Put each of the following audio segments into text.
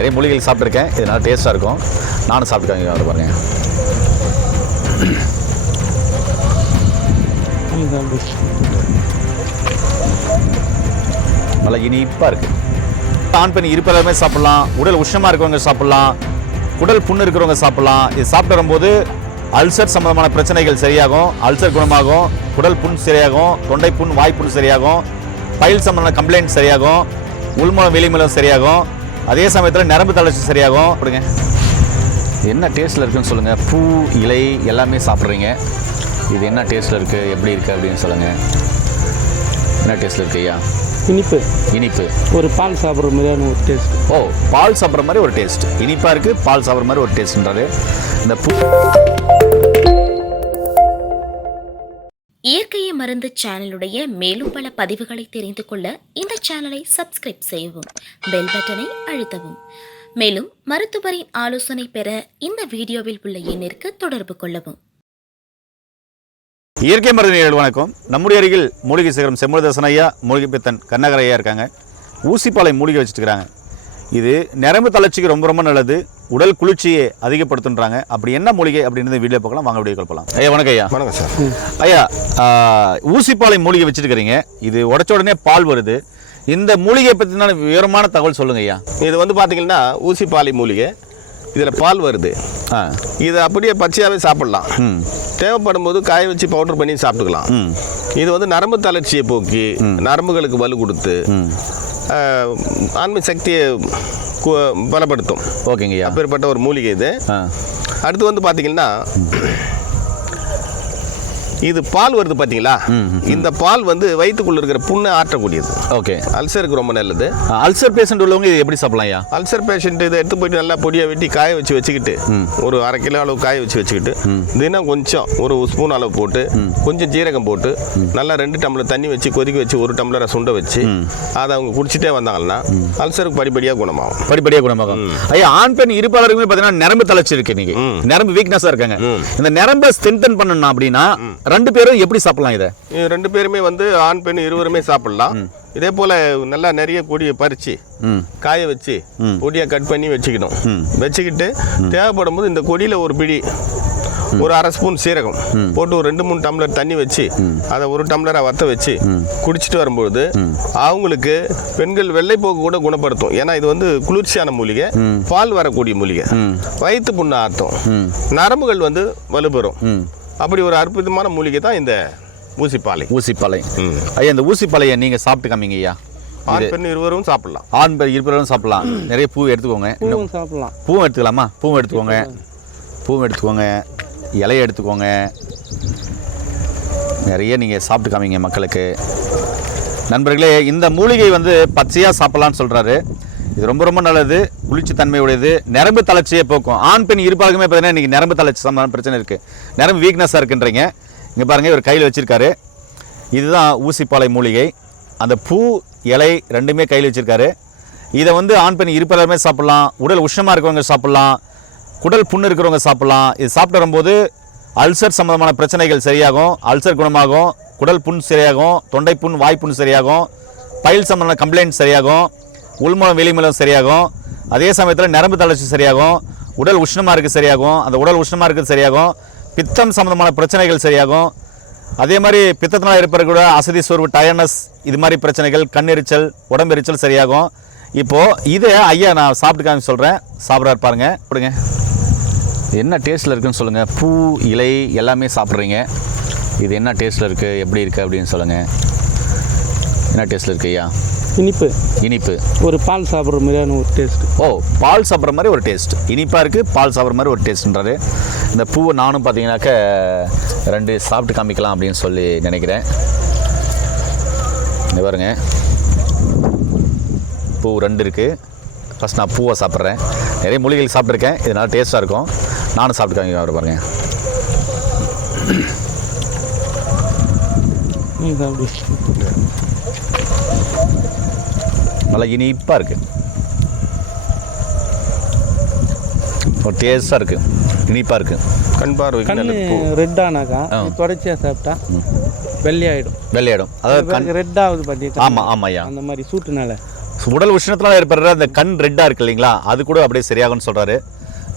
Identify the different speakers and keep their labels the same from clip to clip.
Speaker 1: நிறைய மூலிகைகள் சாப்பிட்ருக்கேன் இது நல்லா டேஸ்ட்டாக இருக்கும். நானும் சாப்பிட்டு அதை பாருங்க. நல்லா இனிப்பாக இருக்குது ஆண் பெண் இருப்பதாமே சாப்பிட்லாம். உடல் உஷ்ணமாக இருக்கிறவங்க சாப்பிட்லாம். உடல் புண்ணு இருக்கிறவங்க சாப்பிட்லாம். இது சாப்பிட்டு வரும்போது அல்சர் சம்பந்தமான பிரச்சனைகள் சரியாகும். அல்சர் குணமாகும். குடல் புண் சரியாகும். தொண்டை புண் வாய்ப்புண் சரியாகும். பயில் சம்பந்தமான கம்ப்ளைண்ட் சரியாகும். உள்மூலம் வெளிமூலம் சரியாகும். அதே சமயத்தில் நரம்பு தளர்ச்சி சரியாகும். கொடுங்க. என்ன டேஸ்ட்டில் இருக்குன்னு சொல்லுங்கள் பூ இலை எல்லாமே சாப்பிட்றீங்க. இது என்ன டேஸ்ட்டில் இருக்குது எப்படி இருக்குது அப்படின்னு சொல்லுங்கள் என்ன டேஸ்ட்டில் இருக்கு ஐயா?
Speaker 2: இனிப்பு.
Speaker 1: இனிப்பு.
Speaker 2: ஒரு பால் சாப்பிட்ற மாதிரியான ஒரு டேஸ்ட்
Speaker 1: ஓ பால் சாப்பிட்ற மாதிரி ஒரு டேஸ்ட் இனிப்பாக இருக்குது பால் சாப்பிட்ற மாதிரி ஒரு டேஸ்ட்ன்றாரு இந்த பூ
Speaker 3: இயற்கையை மருந்து சேனலுடைய மேலும் பல பதிவுகளை தெரிந்து கொள்ள இந்த சேனலை சப்ஸ்கிரைப் செய்யவும் பெல் பட்டனை அழுத்தவும். மேலும் மருத்துவரின் ஆலோசனை பெற இந்த வீடியோவில் உள்ள எண்ணிற்கு தொடர்பு கொள்ளவும்.
Speaker 1: இயற்கை மருந்து நிகழ்வு வணக்கம். நம்முடைய அருகில் மூலிகை சிகரம் செம்மதசன் ஐயா மூலிகை பித்தன் கண்ணகர் ஐயா இருக்காங்க. ஊசிப்பாலை மூலிகை வச்சுட்டு இது நரம்பு தளர்ச்சிக்கு ரொம்ப ரொம்ப நல்லது. உடல் குளிர்ச்சியை அதிகப்படுத்துன்றாங்க. அப்படி என்ன மூலிகை அப்படின்றத வீடியோ பார்க்கலாம். வாங்க வீடியோ போகலாம் ஐயா வணக்கம் ஐயா.
Speaker 4: வணக்கம் சார்.
Speaker 1: ஐயா ஊசிப்பாலை மூலிகை வச்சிருக்கிறீங்க. இது உடச்ச உடனே பால் வருது. இந்த மூலிகை பற்றின விவரமான தகவல் சொல்லுங்க ஐயா.
Speaker 4: இது வந்து பார்த்தீங்கன்னா ஊசிப்பாலை மூலிகை. இதில் பால் வருது. இதை அப்படியே பச்சையாகவே சாப்பிடலாம். தேவைப்படும் போது காய வச்சு பவுடர் பண்ணி சாப்பிட்டுக்கலாம். இது வந்து நரம்பு தளர்ச்சியை போக்கி நரம்புகளுக்கு வலு கொடுத்து ஆன்மீக சக்தியை பலப்படுத்தும்.
Speaker 1: ஓகேங்க
Speaker 4: அப்பேற்பட்ட ஒரு மூலிகை இது. அடுத்து வந்து பார்த்தீங்கன்னா இது பால் வருது பார்த்தீங்களா இந்த பால் வந்து வயிற்றுக்குள்ள இருக்கிற புண்ணை ஆற்றக்கூடியது.
Speaker 1: ஓகே.
Speaker 4: அல்சருக்கு ரொம்ப நல்லது.
Speaker 1: அல்சர் பேஷண்ட் உள்ளவங்க இது எப்படி சாப்பிடலாம்
Speaker 4: அல்சர் பேஷண்ட் இதை எடுத்து போயிட்டு நல்லா பொடியாக வெட்டி காய வச்சு வச்சுக்கிட்டு ஒரு அரை கிலோ அளவு காய வச்சு வச்சுக்கிட்டு தினம் கொஞ்சம் ஒரு ஸ்பூன் அளவு போட்டு கொஞ்சம் ஜீரகம் போட்டு நல்லா ரெண்டு டம்ளர் தண்ணி வச்சு கொதிக்க வச்சு ஒரு டம்ளரை சுண்ட வச்சு அதை அவங்க குடிச்சிட்டே வந்தாங்கன்னா அல்சருக்கு படிப்படியாக குணமாகும்.
Speaker 1: படிப்படியாக குணமாகும். ஐயா ஆண் பெண் இருப்பாளருக்குமே பார்த்தீங்கன்னா நரம்பு தளர்ச்சி இருக்கு இன்னைக்கு. நரம்பு வீக்னஸாக இருக்காங்க. இந்த நரம்பை ஸ்ட்ரென்தன் பண்ணணும் அப்படின்னா ரெண்டு பேரும் எப்படி சாப்பிடலாம் இதை?
Speaker 4: ரெண்டு பேருமே வந்து ஆண் பெண் இருவருமே சாப்பிடலாம். இதே போல நல்லா நிறைய கொடியை பறிச்சு காய வச்சு பொடியாக கட் பண்ணி வச்சுக்கணும். வச்சுக்கிட்டு தேவைப்படும் போது இந்த கொடியில் ஒரு பிடி ஒரு அரை ஸ்பூன் சீரகம் போட்டு ஒரு ரெண்டு மூணு டம்ளர் தண்ணி வச்சு அதை ஒரு டம்ளரை வத்த வச்சு குடிச்சிட்டு வரும்பொழுது அவங்களுக்கு பெண்கள் வெள்ளைப்போக்கு கூட குணப்படுத்தும். ஏன்னா இது வந்து குளிர்ச்சியான மூலிகை பால் வரக்கூடிய மூலிகை. வயிற்று புண்ணை ஆற்றும் நரம்புகள் வந்து வலுப்பெறும். அப்படி ஒரு அற்புதமான மூலிகை தான் இந்த ஊசிப்பாலை.
Speaker 1: ஊசிப்பாலை. ஐயா இந்த ஊசிப்பாலையை நீங்கள் சாப்பிட்டு காமிங்க ஐயா?
Speaker 4: ஆண் பெண் இருவரும் சாப்பிடலாம்.
Speaker 1: ஆண் பெண் இருப்பவரும் சாப்பிடலாம். நிறைய பூ எடுத்துக்கோங்க.
Speaker 2: சாப்பிடலாம்.
Speaker 1: பூவும் எடுத்துக்கலாமா? பூவும் எடுத்துக்கோங்க. பூவும் எடுத்துக்கோங்க. இலையை எடுத்துக்கோங்க. நிறைய நீங்கள் சாப்பிட்டு காமிங்க மக்களுக்கு. நண்பர்களே இந்த மூலிகை வந்து பச்சையாக சாப்பிடலாம்னு சொல்கிறாரு இது ரொம்ப ரொம்ப நல்லது. குளிர்ச்சி தன்மையுடையது. நரம்பு தளர்ச்சியை போக்கும். ஆண் பெண் இருப்பாலுமே பார்த்தீங்கன்னா இன்றைக்கி நரம்பு தளர்ச்சி சம்பந்தமான பிரச்சனை இருக்குது நரம்பு வீக்னஸாக இருக்குன்றீங்க. இங்கே பாருங்கள் இவர் கையில் வச்சுருக்காரு. இதுதான் ஊசிப்பாலை மூலிகை. அந்த பூ இலை ரெண்டுமே கையில் வச்சுருக்காரு. இதை வந்து ஆண் பெண் இருப்பவருமே சாப்பிட்லாம். உடல் உஷ்ணமாக இருக்கிறவங்க சாப்பிட்லாம். குடல் புண்ணு இருக்கிறவங்க சாப்பிட்லாம். இது சாப்பிட்டு வரும்போது அல்சர் சம்பந்தமான பிரச்சனைகள் சரியாகும். அல்சர் குணமாகும். குடல் புண் சரியாகும். தொண்டை புண் வாய்ப்புண் சரியாகும். பயில் சம்பந்தமான கம்ப்ளைண்ட் சரியாகும். உள்மூலம் வெளிமூலம் சரியாகும். அதே சமயத்தில் நரம்பு தளர்ச்சி சரியாகும். உடல் உஷ்ணமாக இருக்குது சரியாகும். அந்த உடல் உஷ்ணமாக இருக்குது சரியாகும். பித்தம் சம்மந்தமான பிரச்சனைகள் சரியாகும். அதே மாதிரி பித்தத்தினால் ஏற்படக்கூடிய அசதி சோர்வு டயர்னஸ் இது மாதிரி பிரச்சனைகள் கண்ணெரிச்சல் உடம்பெரிச்சல் சரியாகும். இப்போது இதை ஐயா நான் சாப்பிட்டு காமி சொல்கிறேன் சாப்பிட்றாரு பாருங்கள் கொடுங்க. என்ன டேஸ்ட்டில் இருக்குதுன்னு சொல்லுங்கள் பூ இலை எல்லாமே சாப்பிட்றீங்க. இது என்ன டேஸ்ட்டில் இருக்குது எப்படி இருக்குது அப்படின்னு சொல்லுங்கள் என்ன டேஸ்ட்டில் இருக்கு ஐயா?
Speaker 2: இனிப்பு.
Speaker 1: இனிப்பு.
Speaker 2: ஒரு பால் சாப்பிட்ற மாதிரியான ஒரு டேஸ்ட்
Speaker 1: ஓ பால் சாப்பிட்ற மாதிரி ஒரு டேஸ்ட் இனிப்பாக இருக்குது பால் சாப்பிட்ற மாதிரி ஒரு டேஸ்ட்ன்றாரு இந்த பூவை நானும் பார்த்தீங்கன்னாக்க ரெண்டு சாப்பிட்டு காமிக்கலாம் அப்படின்னு சொல்லி நினைக்கிறேன். இங்க பாருங்க. பூ ரெண்டு இருக்குது ஃபஸ்ட் நான் பூவை சாப்பிட்றேன். நிறைய மூலிகைகள் சாப்பிட்ருக்கேன் இது நல்லா டேஸ்ட்டாக இருக்கும். நானும் சாப்பிட்டு காமிக்கிறேன் அவரை பாருங்க.
Speaker 2: நீ சாப்பிடு.
Speaker 1: நல்லா இனிப்பாக இருக்குது ஒரு டேஸ்ட்டாக இருக்குது இனிப்பாக இருக்குது
Speaker 4: கண் பார்வைக்கு
Speaker 2: கண்ணு
Speaker 4: நல்லது பூ
Speaker 2: ரெட் ஆனாக்கா. தொடர்ச்சியாக சாப்பிட்டா வெள்ளையாயிடும்.
Speaker 1: வெள்ளையாடும் அதாவது கண்
Speaker 2: ரெட் ஆகுது பார்த்தீங்களா
Speaker 1: ஆமாம் ஆமாம் ஐயா.
Speaker 2: அந்த மாதிரி சூட்டுனால.
Speaker 1: உடல் உஷ்ணத்தினால ஏற்படுற அந்த கண் ரெட்டாக இருக்கு இல்லைங்களா? அது கூட அப்படியே சரியாகும்னு சொல்கிறாரு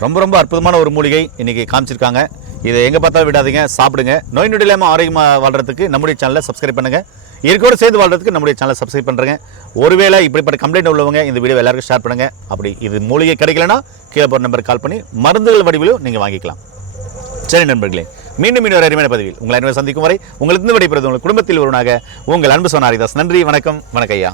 Speaker 1: ரொம்ப ரொம்ப அற்புதமான ஒரு மூலிகை இன்னைக்கு காமிச்சிருக்காங்க. இதை எங்கே பார்த்தாலும் விடாதீங்க. சாப்பிடுங்க. நோய் நொடி இல்லாமல் ஆரோக்கியமாக வாழ்றதுக்கு நம்முடைய சேனலை சப்ஸ்கிரைப் பண்ணுங்க. இருக்கோடு சேர்ந்து வாழ்றதுக்கு நம்முடைய சேனலை சப்ஸ்கிரைப் பண்ணுறேங்க ஒருவேளை இப்படிப்பட்ட கம்ப்ளைண்ட் உள்ளவங்க இந்த வீடியோ எல்லாருக்கும் ஷேர் பண்ணுங்க. அப்படி இது மூலிகை கிடைக்கலனா கீழே போகிற நம்பருக்கு கால் பண்ணி மருந்துகள் வடிவிலும் நீங்கள் வாங்கிக்கலாம். சரி நண்பர்களே மீண்டும் மீண்டும் அருமையான பதிவில் உங்களை அனைவரும் சந்திக்கும் வரை உங்களுக்கு இருந்து விடைபெறுவது உங்கள் குடும்பத்தில் ஒருவனாக உங்கள் அன்பு சொன்னாரிதாஸ் நன்றி வணக்கம் வணக்கம் ஐயா.